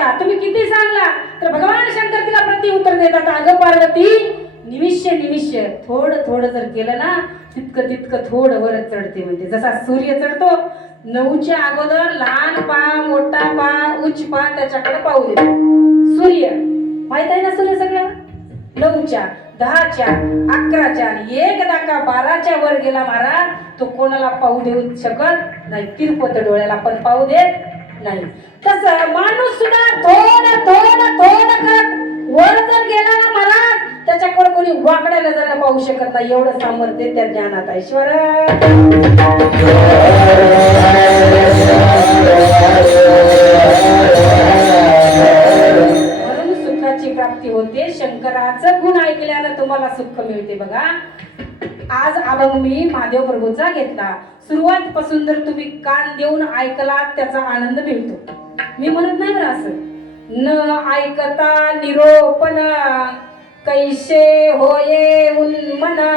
का? तुम्ही किती सांगला तर भगवान शंकर तिला प्रति उत्तर देतात, अगं पार्वती, निमिष्य निमिष्य थोडं थोडं जर केलं ना तितकं तितकं थोडं वर चढते म्हणते. जसा सूर्य चढतो 9च्या अगोदर लहान पा मोठा पा उच्च पा त्याच्याकडे पाहू दे. सूर्य माहित आहे ना, सूर्य सगळं 9च्या 10च्या 11च्या आणि एकदा का 12च्या वर गेला महाराज तो कोणाला पाहू देऊ शकत नाही, तिरपत डोळ्याला पण पाहू देत नाही. तसं माणूस सुद्धा थोडं थोडं थोडं करत वर जर गेला ना महाराज त्याच्याकडे कोणी वाकड्या नजरेने पाहू शकत नाही, एवढं सामर्थ्य त्या ज्ञानात आहे. ईश्वर म्हणून सुखाची प्राप्ती होते. शंकराचं गुण ऐकल्यानं तुम्हाला सुख मिळते. बघा आज अभंग मी महादेव प्रभूचा घेतला, सुरुवात पासून जर तुम्ही कान देऊन ऐकला त्याचा आनंद मिळतो. मी म्हणत नाही बरं असं, न ऐकता निरोपण कैसे होये उन्मना.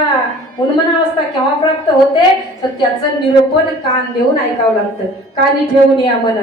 उन्मना अवस्था केव्हा प्राप्त होते तर त्याचं निरोपण कान देऊन ऐकावं लागतं. कानी ठेवून या मन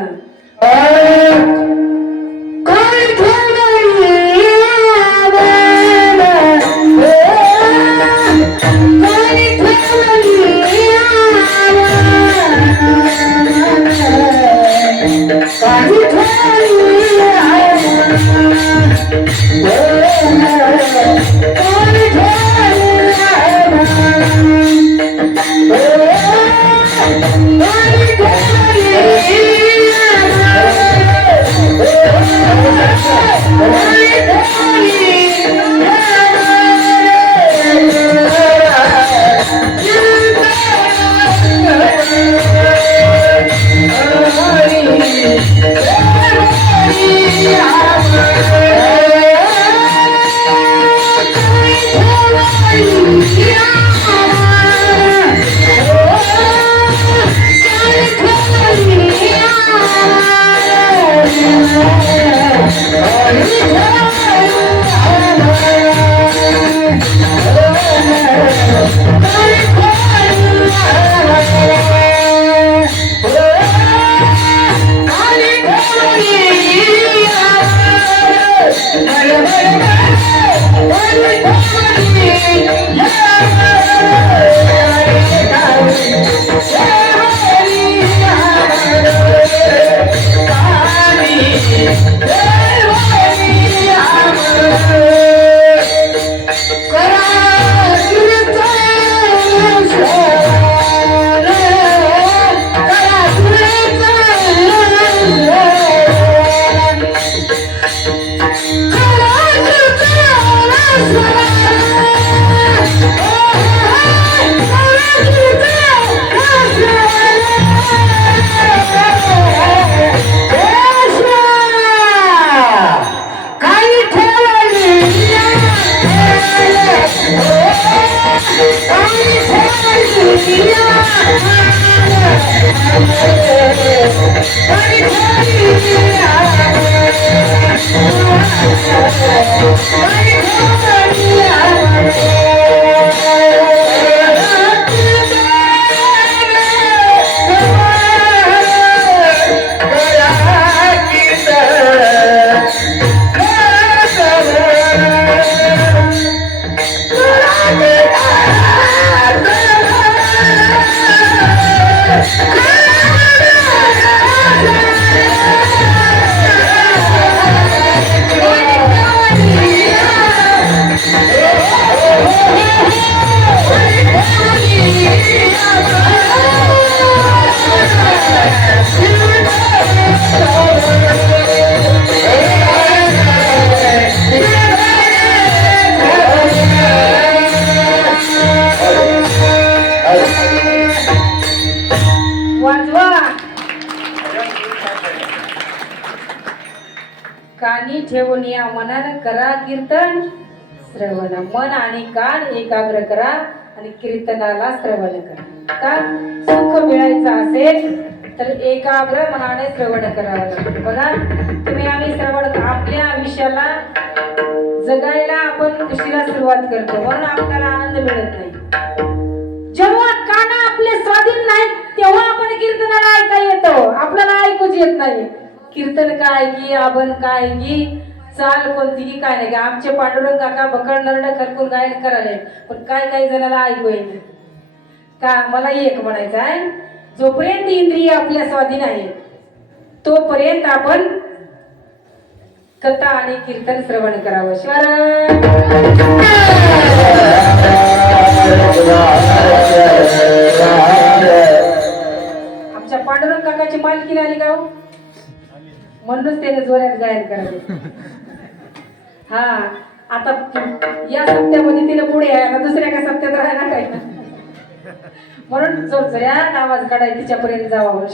कानी ठेवून या मनानं करा कीर्तन श्रवण. मन आणि कान एकाग्र करा आणि कीर्तनाला श्रवण करा. का सुख मिळायचं असेल तर एकाग्र मनाने श्रवण करावं लागतं. बघा तुम्ही आम्ही श्रवण आपल्या आयुष्याला जगायला आपण उशिरा सुरुवात करतो म्हणून आपल्याला आनंद मिळत नाही. जेव्हा कान आपले स्वाधीन नाहीत तेव्हा आपण कीर्तनाला ऐकायला येतो, आपल्याला ऐकूच येत नाही. कीर्तन काय की आबन काय की चाल कोणती की काय नाही. आमचे पांडुरंग काका बकड नरड खरकून गायन करायला, पण काय काही जणाला ऐकू येईल का. मलाही एक म्हणायचं आहे, जोपर्यंत इंद्रिय आपल्या स्वाधीन आहे तोपर्यंत आपण कथा आणि कीर्तन श्रवण करावं. आमच्या पांडुरंग काकाची मालकीन आली का हो? म्हणूनच त्याने जोरात गायन करावे. हा आता या सप्त्यामध्ये तिला पुढे आहे, आता दुसऱ्या का सप्त्यात राहायला काय, म्हणून जोरजोऱ्यात आवाज काढाय तिच्यापर्यंत जावं.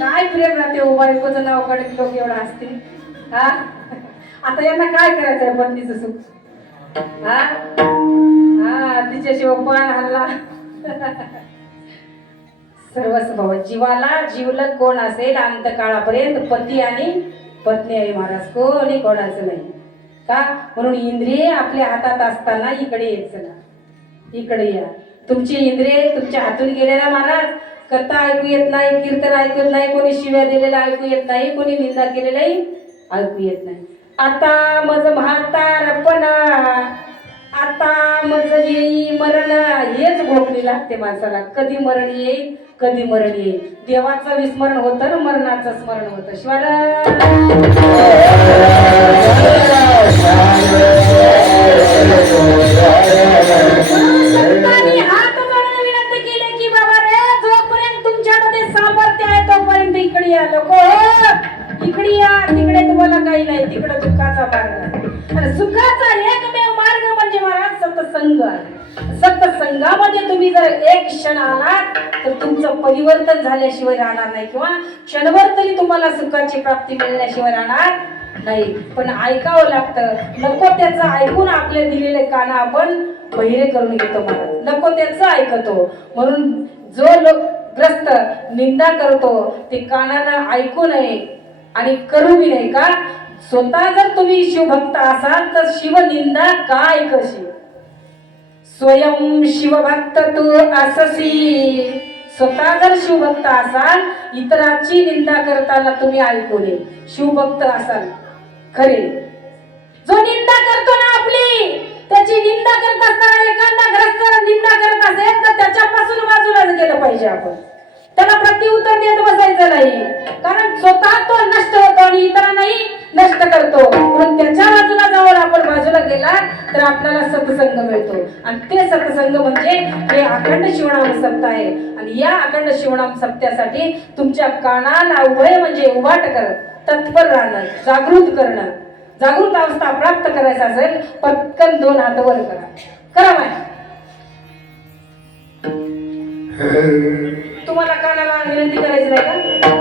काय प्रेम राहते हो बायकोचं नाव काढत लोक एवढा असते. हा आता यांना काय करायचंय पत्नीचं सुख. हा हा तिच्याशिवाय पान हल्ला सर्वस्व भाव. जीवाला जीवलग कोण असेल अंतकाळापर्यंत पती आणि पत्नी आहे महाराज, कोणी कोणाचं नाही का. म्हणून इंद्रिय आपल्या हातात असताना इकडे यायचं ना, इकडे या. तुमची इंद्रिय तुमच्या हातून गेले ना महाराज, कथा ऐकू येत नाही, कीर्तन ऐकू येत नाही, कोणी शिव्या दिलेला ऐकू येत नाही, कोणी निंदा केलेलाही ऐकू येत नाही. आता मज म्हातारपणा, आता मज येई मरण, हेच घोकणी लागते माणसाला. कधी मरण येईल, कधी मरण येईल. देवाचं विस्मरण होतं ना मरणाचं स्मरण होतं. शिवाय हात जोडून विनंती केली की बाबा रे, जोपर्यंत तुमच्यामध्ये सामर्थ्य आहे तोपर्यंत इकडे या लोक, इकडे या. तिकडे तुम्हाला काही नाही, तिकडे सुखाचा मार्ग आहे. आणि सुखाचा एकमेव मार्ग म्हणजे महाराज सत्संग आहे. सत्संगामध्ये तुम्ही जर एक क्षण आलात तर तुमचं परिवर्तन झाल्याशिवाय राहणार नाही, किंवा क्षणभर तरी तुम्हाला सुखाची प्राप्ती मिळण्याशिवाय राहणार नाही. पण ऐकावं लागतं. नको त्याचं ऐकून आपले दिलेले कान आपण बहिरे करून घेतो महाराज, नको त्याचं ऐकतो. म्हणून जो लोक ग्रस्त निंदा करतो ते कानानं ऐकू नये आणि करू बी नाही का. स्वतः जर तुम्ही शिवभक्त असाल तर शिवनिंदा काय कशी. स्वयं शिवभक्त तू अससी, स्वतः जर शिवभक्त असाल इतराची निंदा करताना तुम्ही ऐकू नये. शिवभक्त असाल खरे. जो निंदा करतो ना आपली, त्याची निंदा करत असताना एखादा ग्रस्त निंदा करत असेल तर त्याच्यापासून बाजूलाच गेलं पाहिजे. आपण त्याला प्रत्युत्तर देत बसायचं नाही, कारण स्वतः तो नष्ट होतो आणि इतरांनाही नष्ट करतो. म्हणून त्याच्या बाजूला जवळ आपण बाजूला गेला तर आपल्याला सत्संग मिळतो. आणि ते सत्संग म्हणजे हे अखंड शिवनाम सप्ताह आहे. आणि या अखंड शिवनाम सप्त्यासाठी तुमच्या कानाला उभय म्हणजे उभाट करत तत्पर राहणं, जागृत करणं. जागृत अवस्था प्राप्त करायचं असेल पटकन 2 हात वर करा. करा माय. तुम्हाला कानाला विनंती करायची नाही का?